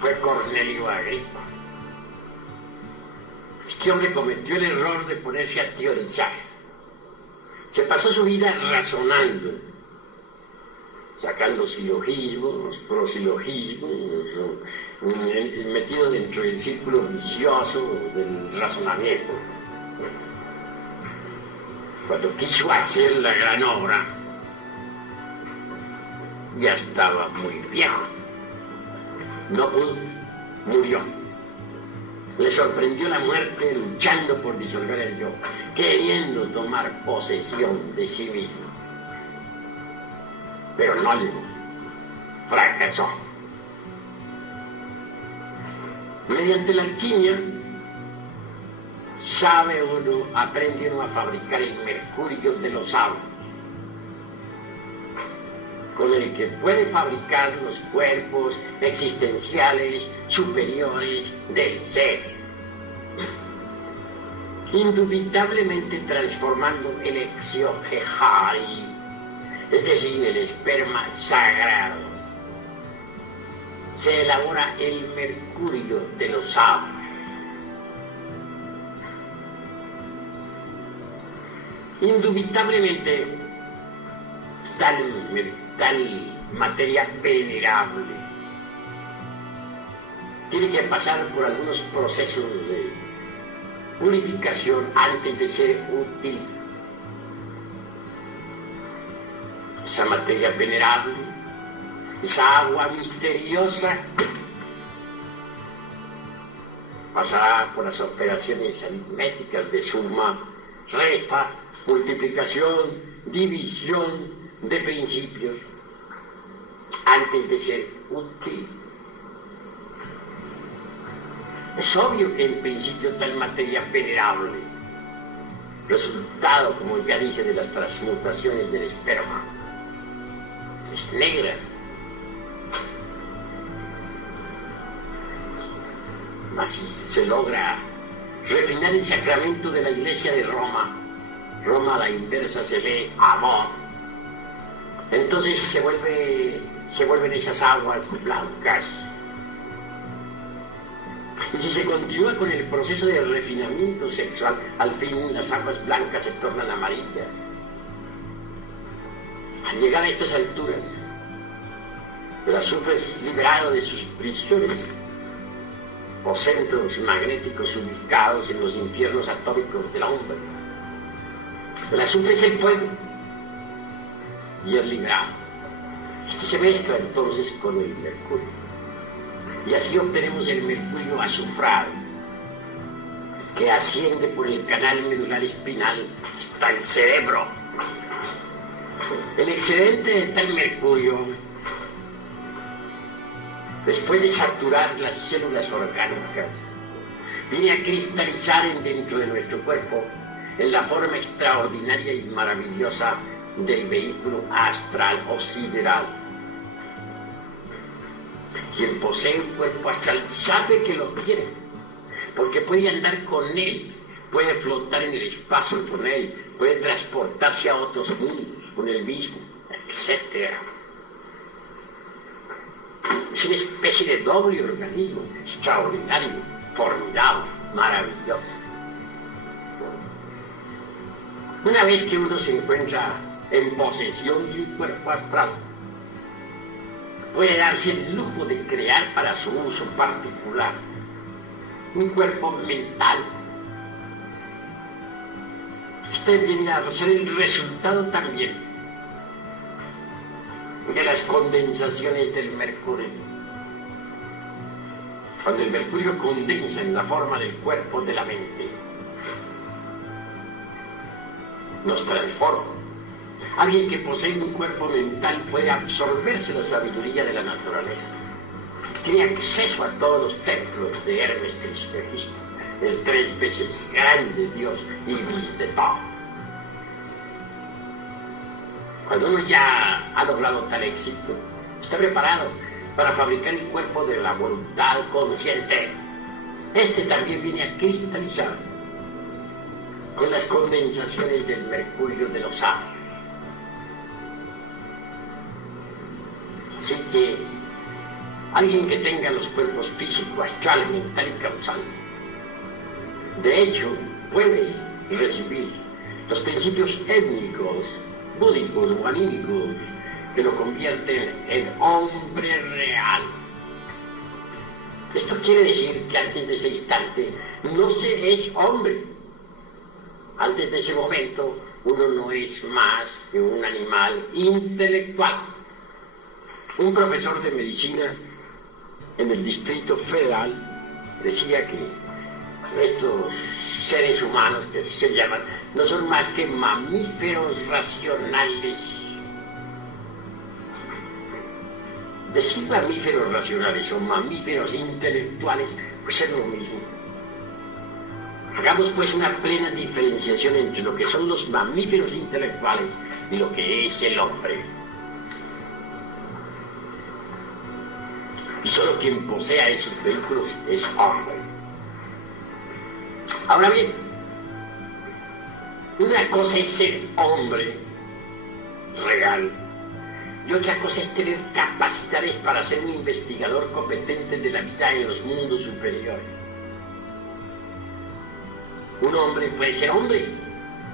fue Cornelio Agripa. Este hombre cometió el error de ponerse a teorizar. Se pasó su vida razonando, sacando silogismos, prosilogismos, metido dentro del círculo vicioso del razonamiento. Cuando quiso hacer la gran obra, ya estaba muy viejo. No pudo, murió. Le sorprendió la muerte luchando por disolver el yo, queriendo tomar posesión de sí mismo. Pero no llegó, fracasó. Mediante la alquimia, aprende uno a fabricar el mercurio de los sábados, con el que puede fabricar los cuerpos existenciales superiores del ser, indubitablemente transformando el exiohari, es decir, el esperma sagrado. Se elabora el mercurio de los sábados. Indubitablemente, tal materia venerable tiene que pasar por algunos procesos de purificación antes de ser útil. Esa materia venerable, esa agua misteriosa, pasará por las operaciones aritméticas de suma, resta, multiplicación, división de principios antes de ser útil. Es obvio que en principio tal materia venerable, resultado, como ya dije, de las transmutaciones del esperma, es negra. Así se logra refinar el sacramento de la Iglesia de Roma. Roma a la inversa se lee amor. Entonces se vuelven esas aguas blancas. Y si se continúa con el proceso de refinamiento sexual, al fin las aguas blancas se tornan amarillas. Al llegar a estas alturas, el azufre es liberado de sus prisiones o centros magnéticos ubicados en los infiernos atómicos del hombre. El azufre es el fuego y es liberado. Este se mezcla entonces con el mercurio y así obtenemos el mercurio azufrado. que asciende por el canal medular espinal hasta el cerebro. El excedente de tal mercurio, después de saturar las células orgánicas, viene a cristalizar dentro de nuestro cuerpo en la forma extraordinaria y maravillosa del vehículo astral o sideral. Quien posee un cuerpo astral sabe que lo tiene, porque puede andar con él, puede flotar en el espacio con él, puede transportarse a otros mundos con él mismo, etc. Es una especie de doble organismo extraordinario, formidable, maravilloso. Una vez que uno se encuentra en posesión de un cuerpo astral, puede darse el lujo de crear para su uso particular un cuerpo mental. Este viene a ser el resultado también de las condensaciones del mercurio. Cuando el mercurio condensa en la forma del cuerpo de la mente, nos transforma. Alguien que posee un cuerpo mental puede absorberse la sabiduría de la naturaleza. Tiene acceso a todos los templos de Hermes Trismegisto, el 3 veces grande Dios y de todo. Cuando uno ya ha logrado tal éxito, está preparado para fabricar el cuerpo de la voluntad consciente. Este también viene a cristalizar con las condensaciones del mercurio de los sabios. Así que alguien que tenga los cuerpos físico, astral, mental y causal, de hecho, puede recibir los principios étnicos, búdicos o anímicos que lo convierten en hombre real. Esto quiere decir que antes de ese instante no se es hombre. Antes de ese momento uno no es más que un animal intelectual. Un profesor de medicina en el Distrito Federal decía que estos seres humanos, que así se llaman, no son más que mamíferos racionales. Decir mamíferos racionales o mamíferos intelectuales, pues es lo mismo. Hagamos pues una plena diferenciación entre lo que son los mamíferos intelectuales y lo que es el hombre. Y solo quien posea esos vehículos es hombre. Ahora bien, una cosa es ser hombre real y otra cosa es tener capacidades para ser un investigador competente de la vida en los mundos superiores. Un hombre puede ser hombre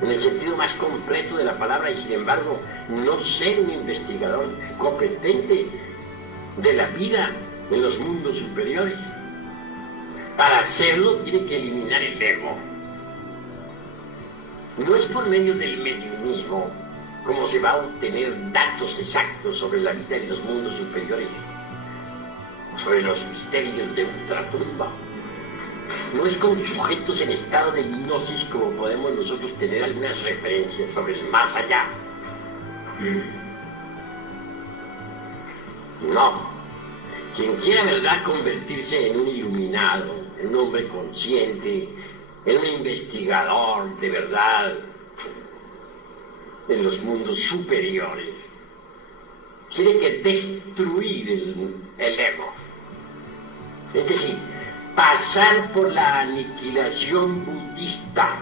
en el sentido más completo de la palabra y sin embargo no ser un investigador competente de la vida en los mundos superiores. Para hacerlo tiene que eliminar el ego. No es por medio del mediumismo como se va a obtener datos exactos sobre la vida en los mundos superiores, sobre los misterios de ultratumba. No es con sujetos en estado de hipnosis como podemos nosotros tener algunas referencias sobre el más allá. No. Quien quiera, ¿verdad?, convertirse en un iluminado, en un hombre consciente, en un investigador de verdad en los mundos superiores, tiene que destruir el ego. Es decir, pasar por la aniquilación budista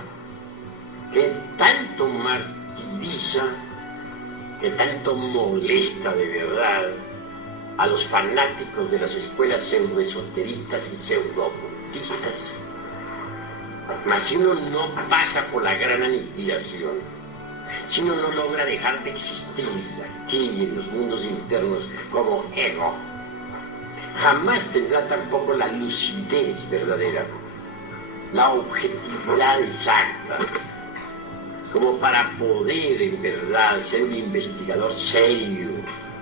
que tanto martiriza, que tanto molesta de verdad a los fanáticos de las escuelas pseudoesoteristas y pseudo-ocultistas. Mas si uno no pasa por la gran aniquilación, si uno no logra dejar de existir aquí en los mundos internos como ego, jamás tendrá tampoco la lucidez verdadera, la objetividad exacta, como para poder en verdad ser un investigador serio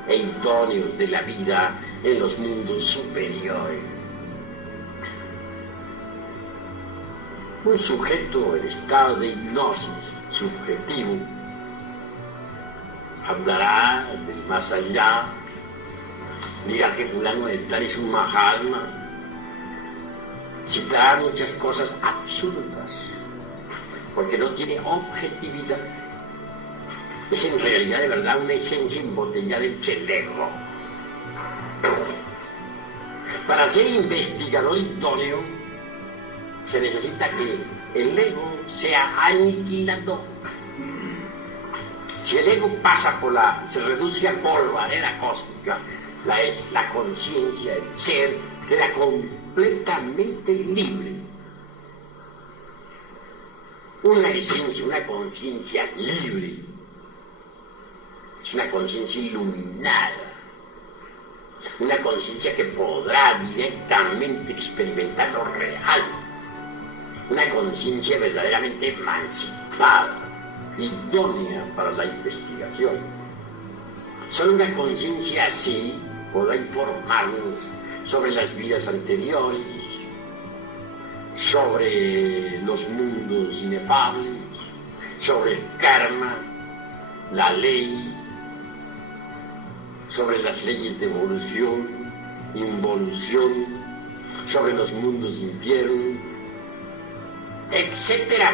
e idóneo de la vida en los mundos superiores. Un sujeto en estado de hipnosis subjetivo hablará del más allá, dirá que fulano de tal es un Mahatma, citará muchas cosas absurdas, porque no tiene objetividad. Es en realidad de verdad una esencia embotellada del ego. Para ser investigador idóneo se necesita que el ego sea aniquilado. Si el ego se reduce a polvareda cósmica, la conciencia, el ser, queda completamente libre. Una esencia, una conciencia libre, es una conciencia iluminada, una conciencia que podrá directamente experimentar lo real, una conciencia verdaderamente emancipada, idónea para la investigación. Solo una conciencia así podrá informarnos sobre las vidas anteriores, sobre los mundos inefables, sobre el karma, la ley, sobre las leyes de evolución, involución, sobre los mundos infiernos, etc.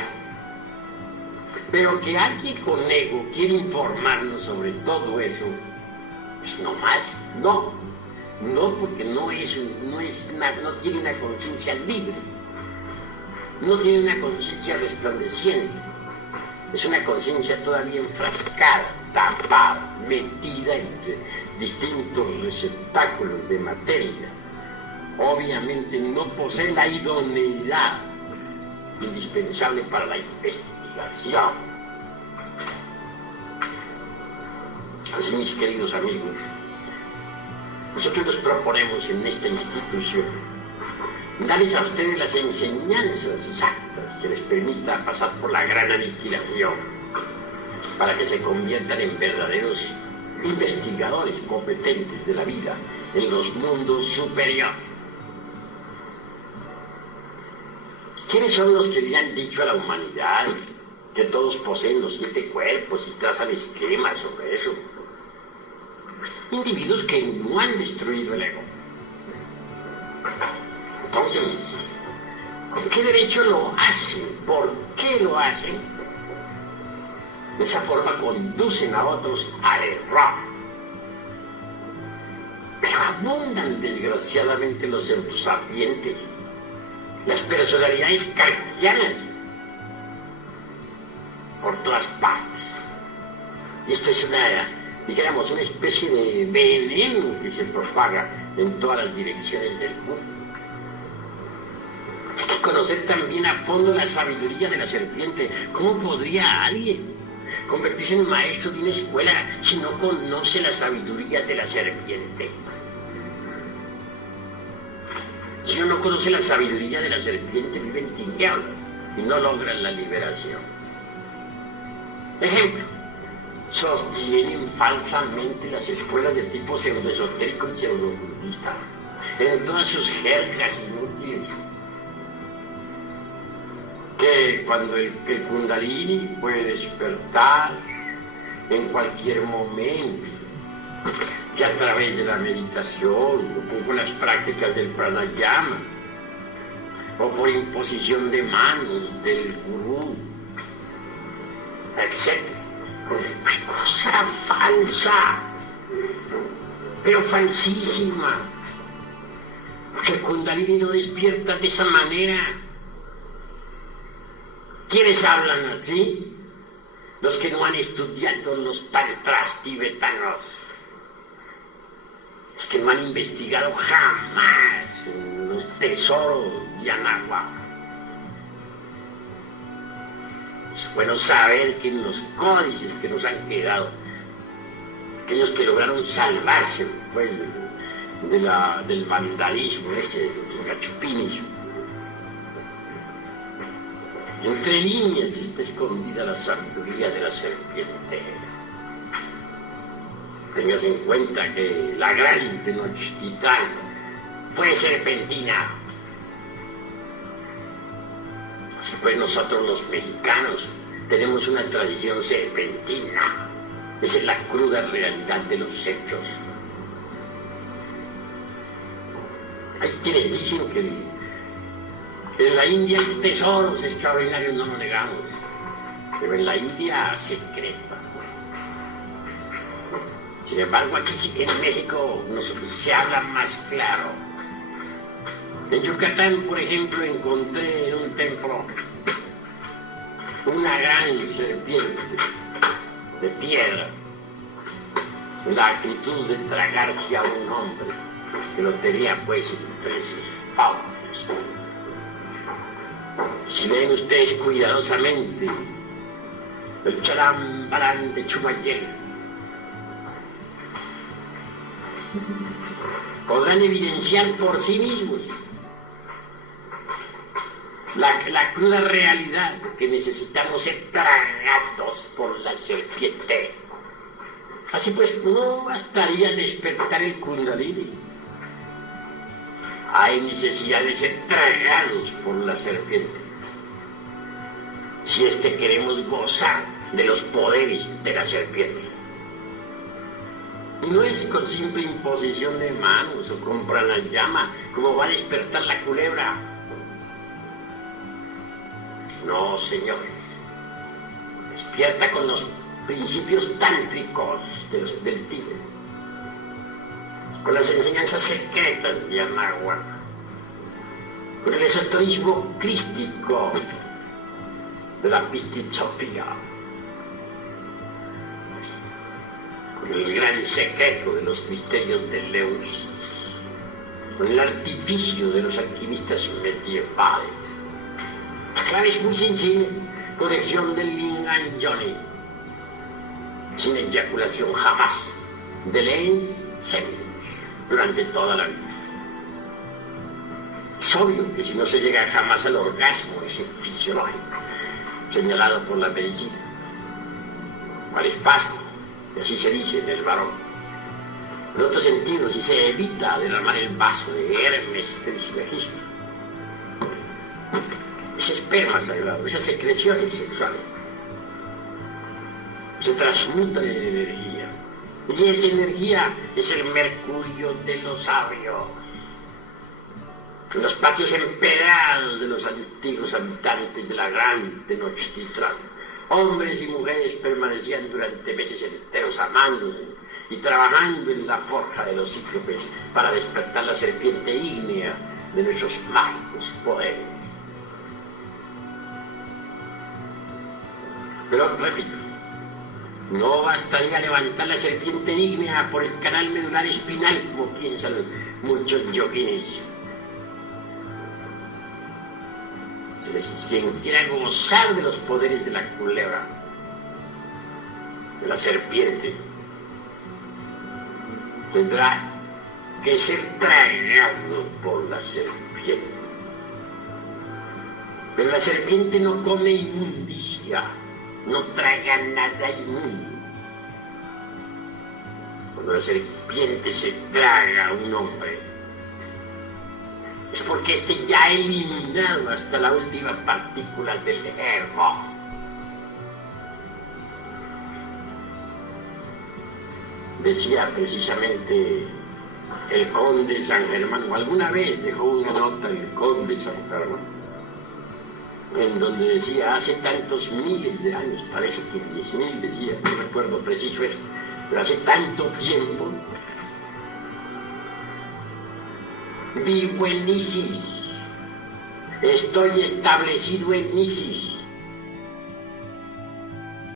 Pero que alguien con ego quiere informarnos sobre todo eso, pues no más, no, porque no tiene una conciencia libre, no tiene una conciencia resplandeciente, es una conciencia todavía enfrascada, tapada, metida entre distintos receptáculos de materia. Obviamente no posee la idoneidad indispensable para la investigación. Así, mis queridos amigos, nosotros nos proponemos en esta institución darles a ustedes las enseñanzas exactas que les permita pasar por la gran aniquilación, para que se conviertan en verdaderos investigadores competentes de la vida en los mundos superiores. ¿Quiénes son los que le han dicho a la humanidad que todos poseen los 7 cuerpos y trazan esquemas sobre eso? Individuos que no han destruido el ego. Entonces, ¿con qué derecho lo hacen? ¿Por qué lo hacen? De esa forma conducen a otros al error. Pero abundan desgraciadamente los pseudosapientes, las personalidades kantianas, por todas partes. Y esto es una especie de veneno que se propaga en todas las direcciones del mundo. Hay que conocer también a fondo la sabiduría de la serpiente. ¿Cómo podría alguien convertirse en maestro de una escuela si no conoce la sabiduría de la serpiente? Si uno no conoce la sabiduría de la serpiente, vive en tinieblas y no logra la liberación. Ejemplo, sostienen falsamente las escuelas de tipo pseudoesotérico y pseudobudista en todas sus jergas inútiles. Que cuando el Kundalini puede despertar en cualquier momento, que a través de la meditación o con las prácticas del pranayama o por imposición de manos del gurú, etc. Pues cosa falsa, pero falsísima, porque el Kundalini no despierta de esa manera. ¿Quiénes hablan así? Los que no han estudiado los tantras tibetanos, los que no han investigado jamás los tesoros de Anahuac. Es bueno saber que en los códices que nos han quedado, aquellos que lograron salvarse pues, del vandalismo, del cachupinismo, entre líneas está escondida la sabiduría de la serpiente. Tengas en cuenta que la gran Tenochtitlan fue serpentina. Pues nosotros los mexicanos tenemos una tradición serpentina. Esa es la cruda realidad de los hechos. Hay quienes dicen que en la India hay tesoros extraordinarios, no lo negamos, pero en la India secreta. Sin embargo, aquí sí que en México se habla más claro. En Yucatán, por ejemplo, encontré en un templo una gran serpiente de piedra, la actitud de tragarse a un hombre que lo tenía pues entre sus pautas. Si ven ustedes cuidadosamente el charambarán de Chumayel, podrán evidenciar por sí mismos la cruda realidad que necesitamos ser tragados por la serpiente. Así pues, no bastaría despertar el Kundalini. Hay necesidad de ser tragados por la serpiente, si es que queremos gozar de los poderes de la serpiente. Y no es con simple imposición de manos o con pranayama como va a despertar la culebra. No, señores. Despierta con los principios tántricos del Tíbet, con las enseñanzas secretas de Anáhuac, con el esoterismo crístico de la Pistichopía, con el gran secreto de los misterios de Leus, con el artificio de los alquimistas medievales. La clave es muy sencilla: conexión del Lingam Yoni, sin eyaculación jamás, de lens semen, durante toda la vida. Es obvio que si no se llega jamás al orgasmo ese fisiológico señalado por la medicina, al espasmo, y así se dice en el varón. En otro sentido, si se evita derramar el vaso de Hermes Trismegisto, ese esperma sagrado, esas secreciones sexuales, se transmutan en energía. Y esa energía es el mercurio de los sabios. En los patios empedrados de los antiguos habitantes de la gran Tenochtitlán, hombres y mujeres permanecían durante meses enteros amándose y trabajando en la forja de los cíclopes para despertar la serpiente ígnea de nuestros mágicos poderes. Pero repito, no bastaría levantar la serpiente ígnea por el canal medular espinal como piensan muchos yoguines. Quien quiera gozar de los poderes de la culebra, de la serpiente, tendrá que ser tragado por la serpiente. Pero la serpiente no come inmundicia, no traga nada inmundo. Cuando la serpiente se traga a un hombre, es porque éste ya ha eliminado hasta la última partícula del ergo. Decía precisamente el conde San Germán, o alguna vez dejó una nota el conde San Germán, en donde decía, hace tantos miles de años, parece que 10.000 decía, no recuerdo preciso eso, pero hace tanto tiempo, vivo en Isis, estoy establecido en Isis,